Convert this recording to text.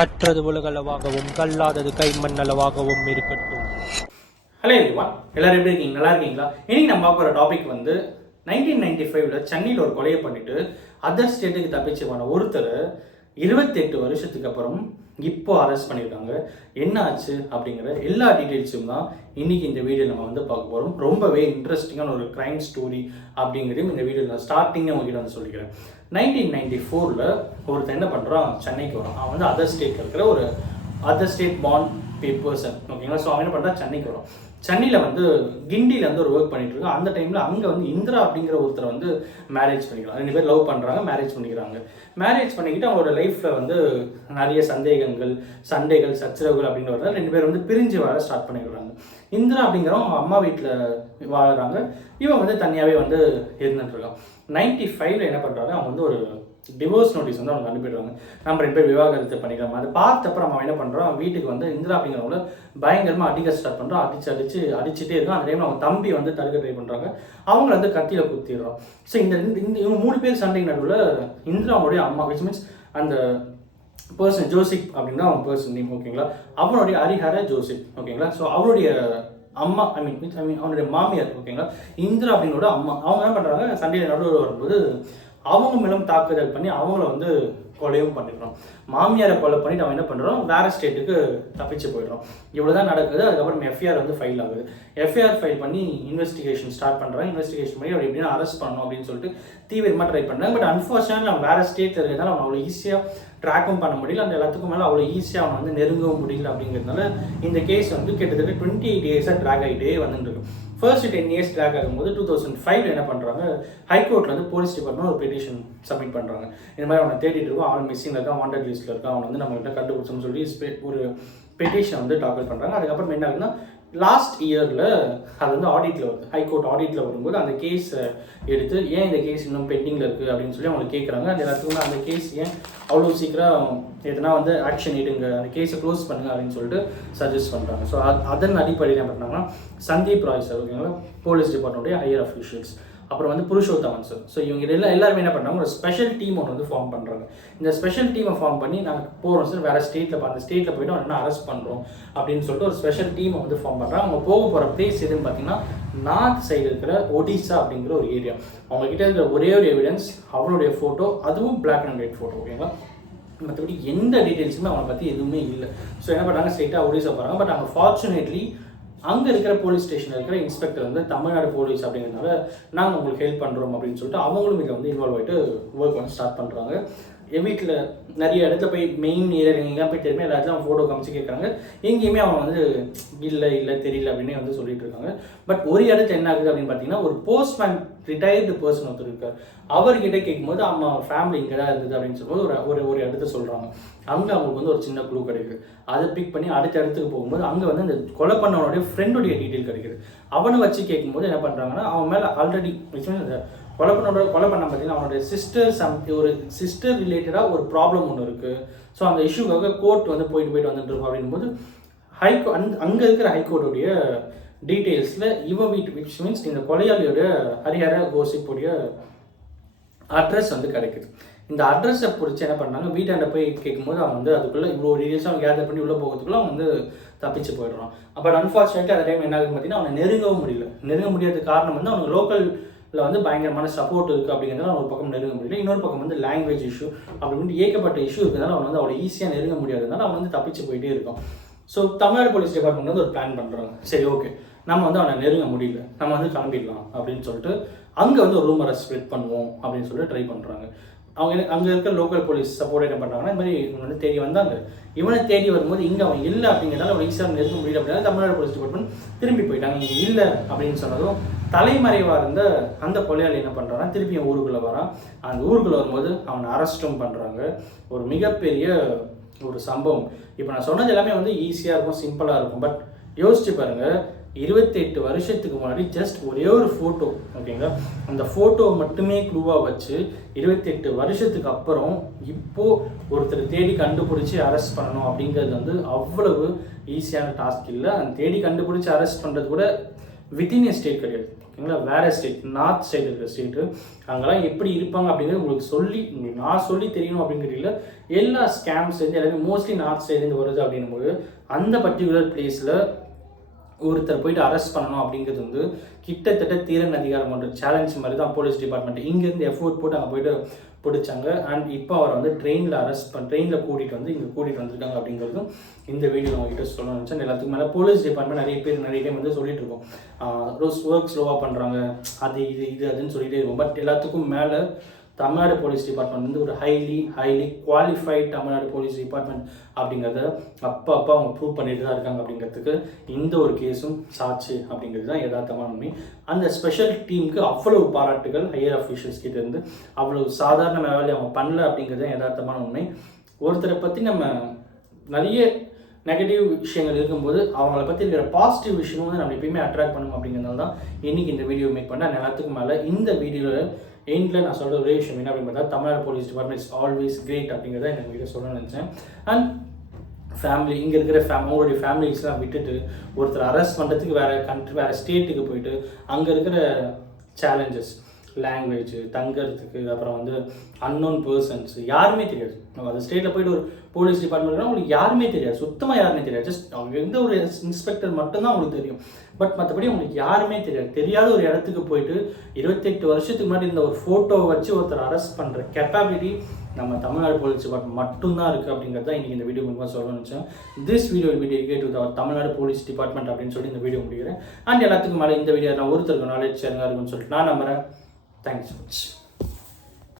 கற்றது உலகளவாகவும் கல்லாதது கைமண் அளவாகவும் இருக்கட்டும். Hello everyone, எல்லாரும் எப்படி இருக்கீங்க? நல்லா இருக்கீங்களா? இன்னைக்கு நம்ம பார்க்குற டாபிக் வந்து 1995 சென்னையில் ஒரு கொலையை பண்ணிட்டு அதர் ஸ்டேட்டுக்கு தப்பிச்சு போன ஒருத்தர் 28 வருஷத்துக்கு அப்புறம் இப்போ அரெஸ்ட் பண்ணியிருக்காங்க. என்ன ஆச்சு அப்படிங்கிற எல்லா டீட்டெயில்ஸும் தான் இன்னைக்கு இந்த வீடியோ நம்ம வந்து பார்க்க போகிறோம். ரொம்பவே இன்ட்ரெஸ்டிங்கான ஒரு க்ரைம் ஸ்டோரி அப்படிங்கிறதையும் இந்த வீடியோவில் நான் ஸ்டார்டிங்கே உங்ககிட்ட வந்து சொல்லிக்கிறேன். 1994 ஒருத்தர் என்ன பண்ணுறான், சென்னைக்கு வரான். அவன் வந்து அதர் ஸ்டேட்டில் இருக்கிற ஒரு அதர் ஸ்டேட் பாண்ட் பர்சன், ஓகேங்களா. ஸோ அவன் என்ன பண்ணுறான், சென்னைக்கு வரும். சென்னையில் வந்து கிண்டியில் வந்து ஒரு ஒர்க் பண்ணிட்டு இருக்கான். அந்த டைமில் அங்கே வந்து இந்திரா அப்படிங்கிற ஒருத்தரை வந்து மேரேஜ் பண்ணிக்கிறாங்க. 2 பேர் லவ் பண்ணுறாங்க, மேரேஜ் பண்ணிக்கிறாங்க. மேரேஜ் பண்ணிக்கிட்டு அவங்களோட லைஃப்பில் வந்து நிறைய சந்தேகங்கள், சண்டைகள், சச்சரவுகள் அப்படின்னு வரதால் 2 பேர் வந்து பிரிஞ்சு வாழ ஸ்டார்ட் பண்ணிடுறாங்க. இந்திரா அப்படிங்கிறவங்க அவங்க அம்மா வீட்டில் வாழறாங்க, இவன் வந்து தனியாகவே வந்து இருந்துட்டு இருக்கான். 95 என்ன பண்ணுறாங்க, அவங்க வந்து ஒரு டிவோர்ஸ் நோட்டீஸ் வந்து அவங்க அனுப்பிடுறாங்க. நம்ம 2 பேர் விவாகரத்து பண்ணிக்கலாம். அதை பார்த்தப்பறம் அவன் என்ன பண்ணுறான், வீட்டுக்கு வந்து இந்திரா அப்படிங்கிறவங்கள பயங்கரமாக அடிக்க ஸ்டார்ட் பண்ணுறான். அடிச்சுட்டே இருக்கான். அந்த டைமில் அவங்க தம்பி வந்து தடுக்க ட்ரை பண்ணுறாங்க. அவங்கள வந்து கத்தியில் குத்திடுறான். ஸோ இவங்க 3 பேர் சண்டை நடுவில் இந்திராவுடைய அம்மா, விச் மீன்ஸ் அந்த பர்சன் ஜோசிப் அப்படின்னா அவன் பர்சன் நேம், ஓகேங்களா. அவனுடைய ஹரிஹர ஜோசிப், ஓகேங்களா. ஸோ அவருடைய அம்மா ஐ மீன் அவனுடைய மாமியார், ஓகேங்களா, இந்திரா அப்படின்னோட அம்மா, அவங்க என்ன பண்ணுறாங்க, சண்டையில் நடுவில் வரும்போது அவங்க மேலும் தாக்குதல் பண்ணி அவங்கள வந்து கொலையும் பண்ணிடுறோம். மாமியாரை கொலை பண்ணிட்டு அவன் என்ன பண்ணுறான், வேற ஸ்டேட்டுக்கு தப்பிச்சு போயிடுறான். இவ்வளோதான் நடக்குது. அதுக்கப்புறம் எஃப்ஐஆர் வந்து ஃபைல் ஆகுது. எஃப்ஐஆர் ஃபைல் பண்ணி இன்வெஸ்டிகேஷன் ஸ்டார்ட் பண்ணுறாங்க. இன்வெஸ்டிகேஷன் பண்ணி அப்படி எப்படின்னா அரெஸ்ட் பண்ணணும் அப்படின்னு சொல்லிட்டு தீவிரமாக ட்ரை பண்ணாங்க. பட் அன்ஃபார்ச்சுனேட்லி அவன் வேற ஸ்டேட்டில் இருக்கிறதால அவன் அவ்வளோ ஈஸியாக ட்ராக்கும் பண்ண முடியல. அந்த எல்லாத்துக்கும் மேலே அவ்வளோ ஈஸியாக அவன் வந்து நெருங்கவும் முடியல. அப்படிங்கிறதுனால இந்த கேஸ் வந்து கிட்டத்தட்ட 28 இயர்ஸாக ட்ராக் ஆகிட்டே வந்துட்டு இருக்கு. ஃபர்ஸ்ட் 10 இயர்ஸ் ட்ராக் ஆகும்போது 2005 என்ன பண்ணுறாங்க, ஹைகோர்ட்டில் வந்து போலீஸ் டிபார்ட்மெண்ட் ஒரு பெட்டிஷன் சப்மிட் பண்ணுறாங்க. இந்த மாதிரி அவனை தேடிட்டு இருக்கோம், அவன் மிஸ்ஸிங் இருக்கான், வாண்டட் லிஸ்ட்டில் இருக்கான், அவன் வந்து நம்மகிட்ட கண்டுபிடிச்சோம்னு சொல்லி ஒரு பெட்டிஷன் வந்து டாக்கல் பண்ணுறாங்க. அதுக்கப்புறம் என்ன ஆகுதுன்னா, லாஸ்ட் இயரில் அது வந்து ஆடிட்டில் வருது. ஹைகோர்ட் ஆடிட்டில் வரும்போது அந்த கேஸை எடுத்து ஏன் இந்த கேஸ் இன்னும் பெண்டிங்கில் இருக்குது அப்படின்னு சொல்லி அவங்க கேட்குறாங்க. அந்த எல்லாத்துக்குமே அந்த கேஸ் ஏன் அவ்வளோ சீக்கிரம் எதனா வந்து ஆக்ஷன் எடுங்க, அந்த கேஸை க்ளோஸ் பண்ணுங்க அப்படின்னு சொல்லிட்டு சஜஸ்ட் பண்ணுறாங்க. ஸோ அதன் அடிப்படையில் என்ன பண்ணுறாங்கன்னா, சந்தீப் ராய் சார், ஓகேங்களா, போலீஸ் டிபார்ட்மெண்ட்டுடைய ஹையர் அஃபிஷியல்ஸ், அப்புறம் வந்து புருஷோத்தமன் சார். ஸோ இவங்க எல்லாருமே என்ன பண்ணுறாங்க, ஒரு ஸ்பெஷல் டீம் ஒன்று வந்து ஃபார்ம் பண்ணுறாங்க. இந்த ஸ்பெஷல் டீமை ஃபார்ம் பண்ணி நாங்கள் போகிறோம் சார், வேறு ஸ்டேட்டில் அந்த ஸ்டேட்டில் போய்ட்டு அவன் என்ன அரெஸ்ட் பண்ணுறோம் அப்படின்னு சொல்லிட்டு ஒரு ஸ்பெஷல் டீமை வந்து ஃபார்ம் பண்ணுறாங்க. அவங்க போக போகிற பிளேஸ் எதுன்னு பார்த்தீங்கன்னா, நார்த் சைடு இருக்கிற ஒடிசா அப்படிங்கிற ஒரு ஏரியா. அவங்ககிட்ட இருக்கிற ஒரே ஒரு எவிடன்ஸ் அவனுடைய ஃபோட்டோ, அதுவும் பிளாக் அண்ட் ஒயிட் ஃபோட்டோ, ஓகேங்களா. மற்றபடி எந்த டீட்டெயில்ஸுமே அவனை பற்றி எதுவுமே இல்லை. ஸோ என்ன பண்ணுறாங்க, ஸ்ட்ரெயிட்டாக ஒடிசா போகிறாங்க. பட் அவங்க ஃபார்ச்சுனேட்லி அங்கே இருக்கிற போலீஸ் ஸ்டேஷனில் இருக்கிற இன்ஸ்பெக்டர் வந்து தமிழ்நாடு போலீஸ் அப்படிங்கிறதுனால நாங்கள் உங்களுக்கு ஹெல்ப் பண்ணுறோம் அப்படின்னு சொல்லிட்டு அவங்களும் இதை வந்து இன்வால்வ் ஆகிட்டு ஒர்க் வந்து ஸ்டார்ட் பண்ணுறாங்க. என் வீட்டில் நிறைய இடத்துல போய் மெயின் ஏரியா எங்கே போய் தெரியுமே எல்லாத்தையும் அவன் ஃபோட்டோ காமிச்சு கேட்குறாங்க. எங்கேயுமே அவன் வந்து இல்லை தெரியல அப்படின்னு வந்து சொல்லிட்டு இருக்காங்க. பட் ஒரு இடத்துல என்ன ஆகுது அப்படின்னு பார்த்தீங்கன்னா, ஒரு போஸ்ட்மேன் ரிட்டையர்டு பர்சன் ஒருத்தர் இருக்கார். அவர்கிட்ட கேட்கும்போது அவன் ஃபேமிலி இங்கே தான் இருந்தது அப்படின்னு சொல்லும்போது ஒரு இடத்த சொல்கிறாங்க. அங்கே அவங்களுக்கு வந்து ஒரு சின்ன க்ளூ கிடைக்குது. அதை பிக் பண்ணி அடுத்த இடத்துக்கு போகும்போது அங்கே வந்து அந்த கொலை பண்ணவனுடைய ஃப்ரெண்டுடைய டீட்டெயில் கிடைக்குது. அவனை வச்சு கேட்கும்போது என்ன பண்ணுறாங்கன்னா, அவன் மேலே ஆல்ரெடி கொலை பண்ண பார்த்தீங்கன்னா அவனுடைய சிஸ்டர் ரிலேட்டடாக ஒரு ப்ராப்ளம் ஒன்று இருக்குது. ஸோ அந்த இஷ்யூக்காக கோர்ட் வந்து போயிட்டு வந்துட்டு இருக்கோம் அப்படின்போது அங்கே இருக்கிற ஹைகோர்ட்டுடைய டீட்டெயில்ஸில் இவன் வீட்டு விச் மீன்ஸ் இந்த கொலையாளியோட ஹரிஹர கோசிப்புடைய அட்ரஸ் வந்து கிடைக்குது. இந்த அட்ரஸை பிடிச்சி என்ன பண்ணாங்க, வீட்டாண்ட போய் கேட்கும்போது அவன் வந்து அதுக்குள்ளே இவ்வளோ டீட்டெயில்ஸும் அவன் கேதர் பண்ணி உள்ளே போகிறதுக்குள்ள அவன் வந்து தப்பிச்சு போயிடுறான். பட் அன்ஃபார்ச்சுனேட்லி அந்த டைம் என்ன ஆகுதுன்னு பார்த்தீங்கன்னா, அவனை நெருங்கவும் முடியல. நெருங்க முடியாத காரணம் வந்து அவனுக்கு லோக்கலில் வந்து பயங்கரமான சப்போர்ட் இருக்குது அப்படிங்கிறதால அவன் ஒரு பக்கம் நெருங்க முடியல. இன்னொரு பக்கம் வந்து லாங்குவேஜ் இஷ்யூ அப்படின்னு ஏகப்பட்ட இஷ்யூ இருக்கிறதால அவன் வந்து அவ்வளோ ஈஸியாக நெருங்க முடியாததுனால அவன் வந்து தப்பிச்சு போயிட்டே இருக்கான். ஸோ தமிழ்நாடு போலீஸ் டிபார்ட்மெண்ட் வந்து ஒரு பிளான் பண்ணுறாங்க. சரி, ஓகே, நம்ம வந்து அவனை நெருங்க முடியல, நம்ம வந்து கிளம்பிடலாம் அப்படின்னு சொல்லிட்டு அங்கே வந்து ஒரு ரூமரை ஸ்ப்ரெட் பண்ணுவோம் அப்படின்னு சொல்லிட்டு ட்ரை பண்ணுறாங்க. அவங்க அங்கே இருக்கிற லோக்கல் போலீஸ் சப்போர்ட் என்ன பண்ணுறாங்கன்னா, இந்த மாதிரி இவங்க வந்து தேடி வந்தாங்க. இவனை தேடி வரும்போது இங்கே அவன் இல்லை அப்படிங்கிறதால அவன் ஈஸியாக நெருங்க முடியல அப்படின்னா தமிழ்நாடு போலீஸ் டிபார்ட்மெண்ட் திரும்பி போயிட்டாங்க. இங்கே இல்லை அப்படின்னு சொன்னதும் தலைமறைவாக இருந்த அந்த கொலையாளி என்ன பண்ணுறான்னா, திருப்பி அவன் ஊருக்குள்ளே வரான். அந்த ஊருக்குள்ளே வரும்போது அவனை அரெஸ்ட்டும் பண்ணுறாங்க. ஒரு மிகப்பெரிய ஒரு சம்பவம். இப்போ நான் சொன்னது எல்லாமே வந்து ஈஸியாக இருக்கும், சிம்பிளாக இருக்கும். பட் யோசிச்சு பாருங்கள், 28 வருஷத்துக்கு முன்னாடி ஜஸ்ட் ஒரே ஒரு ஃபோட்டோ, ஓகேங்களா, அந்த ஃபோட்டோவை மட்டுமே க்ளூவாக வச்சு 28 வருஷத்துக்கு அப்புறம் இப்போது ஒருத்தர் தேடி கண்டுபிடிச்சி அரெஸ்ட் பண்ணணும் அப்படிங்கிறது வந்து அவ்வளவு ஈஸியான டாஸ்க் இல்லை. அந்த தேடி கண்டுபிடிச்சி அரெஸ்ட் பண்ணுறது கூட வித்தின் எ ஸ்டேட் கிடையாது. ஓகேங்களா. வேறு ஸ்டேட், நார்த் சைடு இருக்கிற ஸ்டேட்டு, அங்கெல்லாம் எப்படி இருப்பாங்க அப்படிங்கிறது உங்களுக்கு நான் சொல்லி தெரியணும் அப்படிங்கிறதுல எல்லா ஸ்கேம்ஸ்லேருந்து எல்லாமே மோஸ்ட்லி நார்த் சைடுலேருந்து வருது அப்படின்னும்போது அந்த பர்டிகுலர் பிளேஸில் ஒருத்தர் போயிட்டு அரெஸ்ட் பண்ணணும் அப்படிங்கிறது வந்து கிட்டத்தட்ட தீரன் அதிகாரம் பண்ணுற சேலஞ்ச் மாதிரி தான் போலீஸ் டிபார்ட்மெண்ட் இங்கேருந்து எஃபோர்ட் போட்டு அங்கே போயிட்டு பிடிச்சாங்க. அண்ட் இப்போ அவரை வந்து ட்ரெயினில் கூட்டிகிட்டு வந்து இங்கே கூட்டிகிட்டு வந்திருக்காங்க அப்படிங்கிறதும் இந்த வீடியோ அவங்ககிட்ட சொல்லணும்னு நினச்சேன். எல்லாத்துக்கும் மேலே போலீஸ் டிபார்ட்மெண்ட் நிறைய டைம் வந்து சொல்லிட்டு இருக்கோம், ஒர்க் ஸ்லோவாக பண்ணுறாங்க, அது இது அதுன்னு சொல்லிகிட்டே இருக்கும். பட் எல்லாத்துக்கும் மேலே தமிழ்நாடு போலீஸ் டிபார்ட்மெண்ட் வந்து ஒரு highly qualified Tamil Nadu police department அப்படிங்கிறத அப்போ அவங்க ப்ரூவ் பண்ணிட்டு தான் இருக்காங்க அப்படிங்கிறதுக்கு இந்த ஒரு கேஸும் சாட்சி அப்படிங்கிறது தான் யதார்த்தமான உண்மை. அந்த ஸ்பெஷல் டீமுக்கு அவ்வளவு பாராட்டுகள் ஹையர் அஃபீஷியல்ஸ் கிட்ட இருந்து, அவ்வளவு சாதாரண வேலையை அவங்க பண்ணல அப்படிங்கிறது தான் யதார்த்தமான உண்மை. ஒருத்தரை பற்றி நம்ம நிறைய நெகட்டிவ் விஷயங்கள் இருக்கும்போது அவங்கள பற்றி இருக்கிற பாசிட்டிவ் விஷயமும் வந்து நம்ம எப்பயுமே அட்ராக்ட் பண்ணணும் அப்படிங்கிறதுனால தான் இன்றைக்கி இந்த வீடியோ மேக் பண்ணேன். எல்லாத்துக்கும் மேலே இந்த வீடியோவில் எண்டில் நான் சொல்கிற ஒரே விஷயம் என்ன அப்படின்னு பார்த்தா, Tamil Nadu police department is always great அப்படிங்கிறத எனக்கு வீடியோ சொல்ல நினச்சேன். அண்ட் ஃபேமிலி இங்கே இருக்கிற அவங்களுடைய ஃபேமிலிஸ்லாம் விட்டுட்டு ஒருத்தர் அரெஸ்ட் பண்ணுறதுக்கு வேறு ஸ்டேட்டுக்கு போயிட்டு அங்கே இருக்கிற சேலஞ்சஸ், லாங்குவேஜ், தங்கிறதுக்கு, அப்புறம் வந்து அன்னோன் பர்சன்ஸ் யாருமே தெரியாது. நம்ம அந்த ஸ்டேட்டில் போய்ட்டு ஒரு போலீஸ் டிபார்ட்மெண்ட்னா உங்களுக்கு யாருமே தெரியாது, சுத்தமாக யாருமே தெரியாது. ஜஸ்ட் அவங்க எந்த ஒரு இன்ஸ்பெக்டர் மட்டும்தான் அவங்களுக்கு தெரியும். பட் மற்றபடி அவங்களுக்கு யாருமே தெரியாத ஒரு இடத்துக்கு போயிட்டு 28 வருஷத்துக்கு முன்னாடி இந்த ஒரு ஃபோட்டோவை வச்சு ஒருத்தர் அரெஸ்ட் பண்ணுற கெப்பாபிலிட்டி நம்ம தமிழ்நாடு போலீஸ் டிபார்ட்மெண்ட் மட்டும்தான் இருக்குது அப்படிங்கிறது தான் இன்றைக்கி இந்த வீடியோ மூலமாக சொல்ல நினச்சேன். This video will be dedicate to our Tamil Nadu police department அப்படின்னு சொல்லி இந்த வீடியோ முடிக்கிறேன். அண்ட் எல்லாத்துக்கும் மேலே இந்த வீடியோ நான் ஒருத்தருக்கு நாலேஜ் ஷேரிங்காக இருக்குன்னு சொல்லிட்டு நான் நம்புகிறேன். Thanks so much.